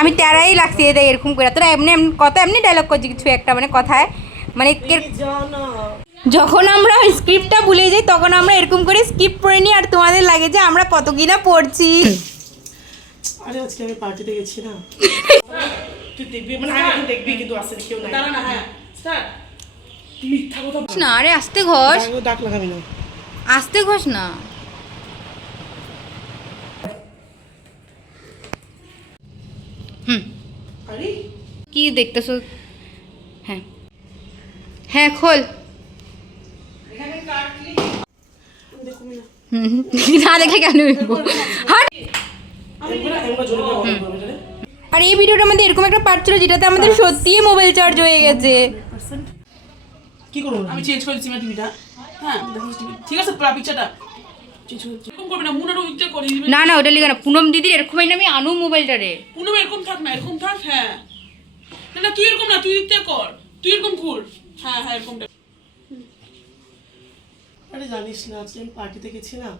আমি তেরাই লাগছি এই দেখ এরকম করে তোরা এমনি এমনি কথা এমনি ডায়লগ করছি কিছু একটা মানে কথায় মানে যখন আমরা স্ক্রিপ্টটা ভুলে যাই তখন আমরা এরকম করে স্কিপ করে নিই আর তোমাদের লাগে যে আমরা কত কিনা পড়ছি। আরে আজকে আমি পার্টিতে গেছি না তুই দেখবি মানে আগে দেখবি কিন্তু আসলে কেউ নাই দাঁড়া না হ্যাঁ স্টার্ট মিথ্যা কথা না আরে আস্তে ঘষ দাগ লাগাবি না আস্তে ঘষ না আরে কি দেখতেছো হ্যাঁ হ্যাঁ খোল এখানে কাটলি দেখো না না দেখে কেন হাট আমরা জোরে করে বলবো এটা আর এই ভিডিওটার মধ্যে এরকম একটা পার্ট ছিল যেটাতে আমাদের সত্যিই মোবাইল চার্জ হয়ে গেছে। কি করব আমি চেঞ্জ করে দিচ্ছি টিভিটা হ্যাঁ ঠিক আছে পিকচারটা চেঞ্জ করে এরকম করবে না মুনার উইকটা করে দিবি না না ওটা লিখে না পুনম দিদির এরকমই না আমি আনু মোবাইলটা রে পুনম এরকম থাক না এরকম থাক হ্যাঁ না না তুই এরকম না তুই দিকটা কর তুই এরকম ঘুর হ্যাঁ হ্যাঁ এরকম আরে জানিস না আজকে আমি পার্টিতে গেছি না